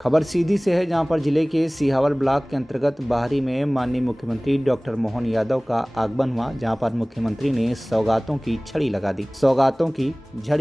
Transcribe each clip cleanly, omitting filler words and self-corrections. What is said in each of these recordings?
खबर सीधी से है, जहां पर जिले के सिहावर ब्लॉक के अंतर्गत बाहरी में माननीय मुख्यमंत्री डॉक्टर मोहन यादव का आगमन हुआ, जहां पर मुख्यमंत्री ने सौगातों की झड़ी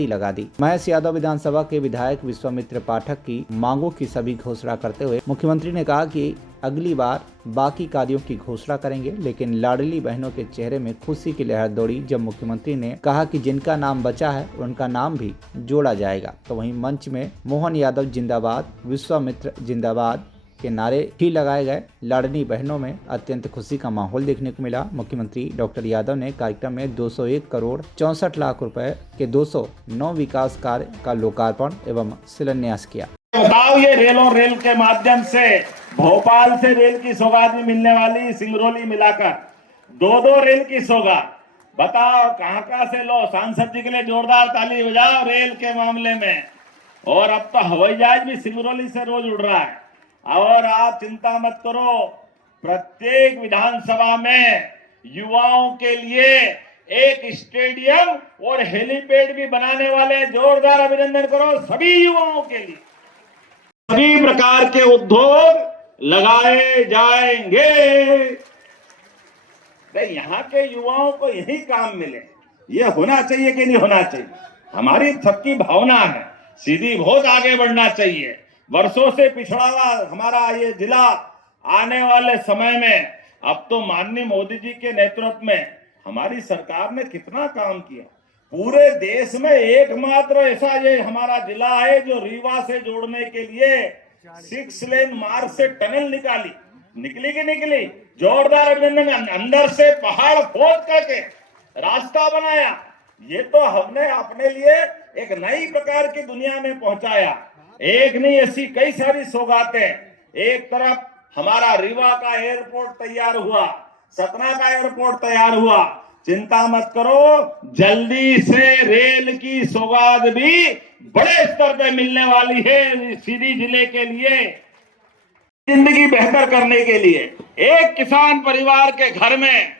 लगा दी। महेश यादव विधानसभा के विधायक विश्वामित्र पाठक की मांगों की सभी घोषणा करते हुए मुख्यमंत्री ने कहा कि अगली बार बाकी कार्यों की घोषणा करेंगे, लेकिन लाडली बहनों के चेहरे में खुशी की लहर दौड़ी जब मुख्यमंत्री ने कहा कि जिनका नाम बचा है उनका नाम भी जोड़ा जाएगा। तो वहीं मंच में मोहन यादव जिंदाबाद, विश्वामित्र जिंदाबाद के नारे भी लगाए गए। लाडली बहनों में अत्यंत खुशी का माहौल देखने को मिला। मुख्यमंत्री डॉक्टर यादव ने कार्यक्रम में 201 करोड़ 64 लाख रुपए के 209 विकास कार्य का लोकार्पण एवं शिलान्यास किया। बताओ, ये रेल और रेल के माध्यम से भोपाल से रेल की सौगात भी मिलने वाली, सिंगरौली मिलाकर दो रेल की सौगात। बताओ कहां से लो। सांसद जी के लिए जोरदार ताली बजाओ रेल के मामले में। और अब तो हवाई जहाज भी सिंगरौली से रोज उड़ रहा है। और आप चिंता मत करो, प्रत्येक विधानसभा में युवाओं के लिए एक स्टेडियम और हेलीपैड भी बनाने वाले। जोरदार अभिनंदन करो सभी युवाओं के लिए। सभी प्रकार के उद्योग लगाए जाएंगे। यहाँ के युवाओं को यही काम मिले, ये होना चाहिए कि नहीं होना चाहिए, हमारी सबकी भावना है। सीधी बहुत आगे बढ़ना चाहिए। वर्षों से पिछड़ा हुआ हमारा ये जिला आने वाले समय में, अब तो माननीय मोदी जी के नेतृत्व में हमारी सरकार ने कितना काम किया। पूरे देश में एकमात्र ऐसा ये हमारा जिला है जो रीवा से जोड़ने के लिए 6 लेन मार्ग से टनल निकली कि निकली। जोरदार अभिनंदन। अंदर से पहाड़ खोद करके रास्ता बनाया। ये तो हमने अपने लिए एक नई प्रकार की दुनिया में पहुंचाया। एक नहीं, ऐसी कई सारी सौगातें। एक तरफ हमारा रीवा का एयरपोर्ट तैयार हुआ, सतना का एयरपोर्ट तैयार हुआ। चिंता मत करो, जल्दी से रेल की सौगात भी बड़े स्तर पे मिलने वाली है। सीधी जिले के लिए जिंदगी बेहतर करने के लिए एक किसान परिवार के घर में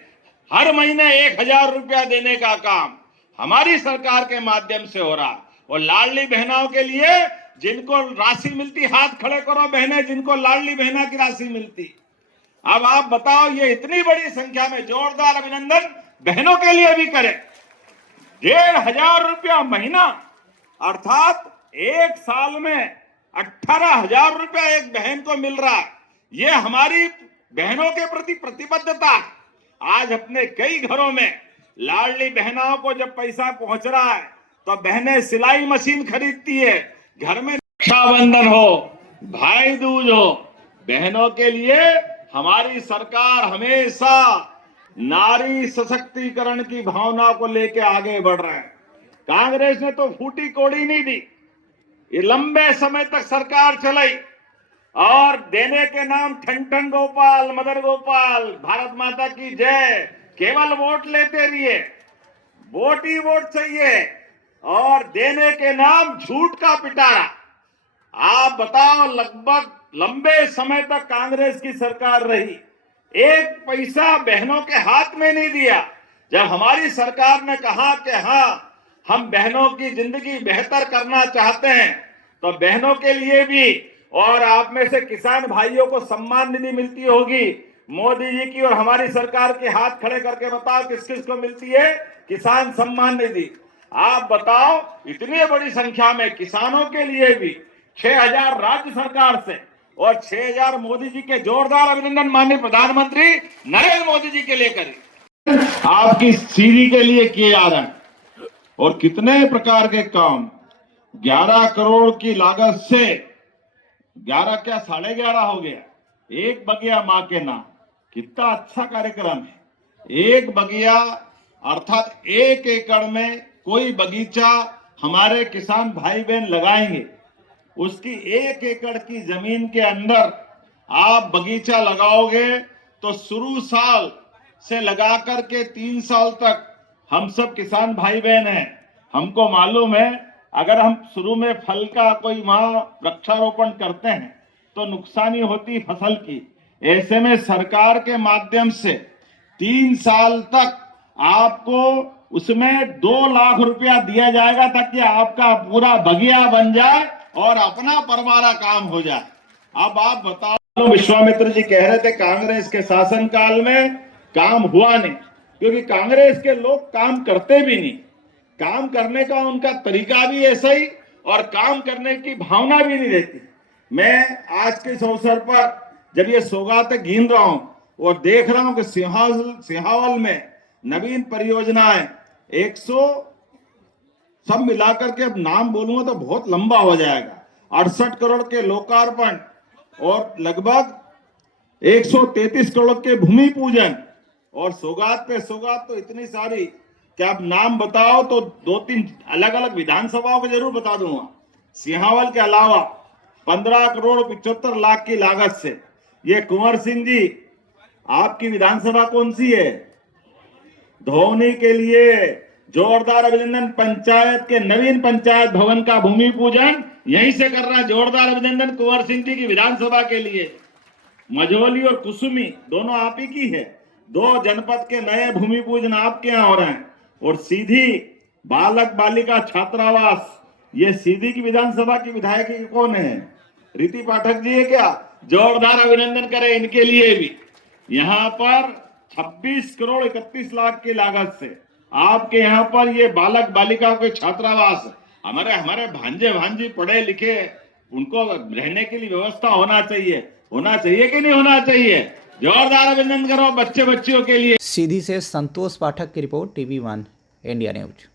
हर महीने 1000 रुपया देने का काम हमारी सरकार के माध्यम से हो रहा। और लाडली बहनों के लिए जिनको राशि मिलती, हाथ खड़े करो बहनें जिनको लाडली बहना की राशि मिलती। अब आप बताओ, ये इतनी बड़ी संख्या में जोरदार अभिनंदन बहनों के लिए भी करें। 1500 रुपया महीना, अर्थात एक साल में 18,000 रुपया एक बहन को मिल रहा है। ये हमारी बहनों के प्रति प्रतिबद्धता। आज अपने कई घरों में लाडली बहनों को जब पैसा पहुंच रहा है तो बहनें सिलाई मशीन खरीदती है। घर में रक्षाबंधन हो, भाई दूज हो, बहनों के लिए हमारी सरकार हमेशा नारी सशक्तिकरण की भावना को लेकर आगे बढ़ रहे हैं। कांग्रेस ने तो फूटी कोड़ी नहीं दी। ये लंबे समय तक सरकार चलाई और देने के नाम ठन गोपाल, मदर गोपाल, भारत माता की जय, केवल वोट लेते रहिए। वोट ही वोट चाहिए और देने के नाम झूठ का पिटारा। आप बताओ, लगभग लंबे समय तक कांग्रेस की सरकार रही, एक पैसा बहनों के हाथ में नहीं दिया। जब हमारी सरकार ने कहा कि हाँ, हम बहनों की जिंदगी बेहतर करना चाहते हैं, तो बहनों के लिए भी, और आप में से किसान भाइयों को सम्मान निधि मिलती होगी मोदी जी की, और हमारी सरकार के हाथ खड़े करके बताओ किस किस को मिलती है किसान सम्मान निधि। आप बताओ, इतनी बड़ी संख्या में किसानों के लिए भी 6000 राज्य सरकार से और 6000 मोदी जी के। जोरदार अभिनंदन माननीय प्रधानमंत्री नरेंद्र मोदी जी के लिए करें। आपकी सीधी के लिए किए जा रहे हैं। और कितने प्रकार के काम, 11 करोड़ की लागत से 11 क्या 11.5 हो गया। एक बगिया मां के नाम, कितना अच्छा कार्यक्रम है। एक बगिया अर्थात 1 एकड़ में कोई बगीचा हमारे किसान भाई बहन लगाएंगे। उसकी 1 एकड़ की जमीन के अंदर आप बगीचा लगाओगे तो शुरू साल से लगा करके 3 साल तक हम सब किसान भाई बहन हैं, हमको मालूम है। अगर हम शुरू में फल का कोई वहां वृक्षारोपण करते हैं तो नुकसानी होती फसल की। ऐसे में सरकार के माध्यम से 3 साल तक आपको उसमें 2 लाख रुपया दिया जाएगा ताकि आपका पूरा बगिया बन जाए और अपना परवारा काम हो जाए। अब आप बताओ, विश्वामित्र जी कह रहे थे कांग्रेस के शासनकाल में काम हुआ नहीं, क्योंकि कांग्रेस के लोग काम करते भी नहीं, काम करने का उनका तरीका भी ऐसा ही और काम करने की भावना भी नहीं रहती। मैं आज के इस अवसर पर जब ये सौगातें गिन रहा हूं और देख रहा हूं कि सिहावल में नवीन परियोजनाएं 100 सब मिलाकर के अब नाम बोलूंगा तो बहुत लंबा हो जाएगा, 68 करोड़ के लोकार्पण और लगभग 133 करोड़ के भूमि पूजन और सौगात पे सौगात तो इतनी सारी कि आप नाम बताओ तो 2-3 अलग अलग विधानसभाओं को जरूर बता दूंगा। सिहावल के अलावा 15 करोड़ 75 लाख की लागत से ये कुंवर सिंह जी, आपकी विधानसभा कौन सी है? धोनी के लिए जोरदार अभिनंदन। पंचायत के नवीन पंचायत भवन का भूमि पूजन यहीं से कर रहा है। जोरदार अभिनंदन कुंवर सिंह जी की विधानसभा के लिए। मझौली और कुसुमी दोनों आप ही की है। 2 जनपद के नए भूमि पूजन आपके यहाँ हो रहे हैं। और सीधी बालक बालिका छात्रावास, ये सीधी की विधानसभा की विधायक कौन है? रीति पाठक जी है क्या? जोरदार अभिनंदन करें इनके लिए भी। यहाँ पर 26 करोड़ 31 लाख की लागत से आपके यहाँ पर ये बालक बालिका के छात्रावास, हमारे भांजे भांजी पढ़े लिखे, उनको रहने के लिए व्यवस्था होना चाहिए कि नहीं होना चाहिए? जोरदार अभिनंदन करो बच्चे बच्चियों के लिए। सीधी से संतोष पाठक की रिपोर्ट, TV1 इंडिया न्यूज।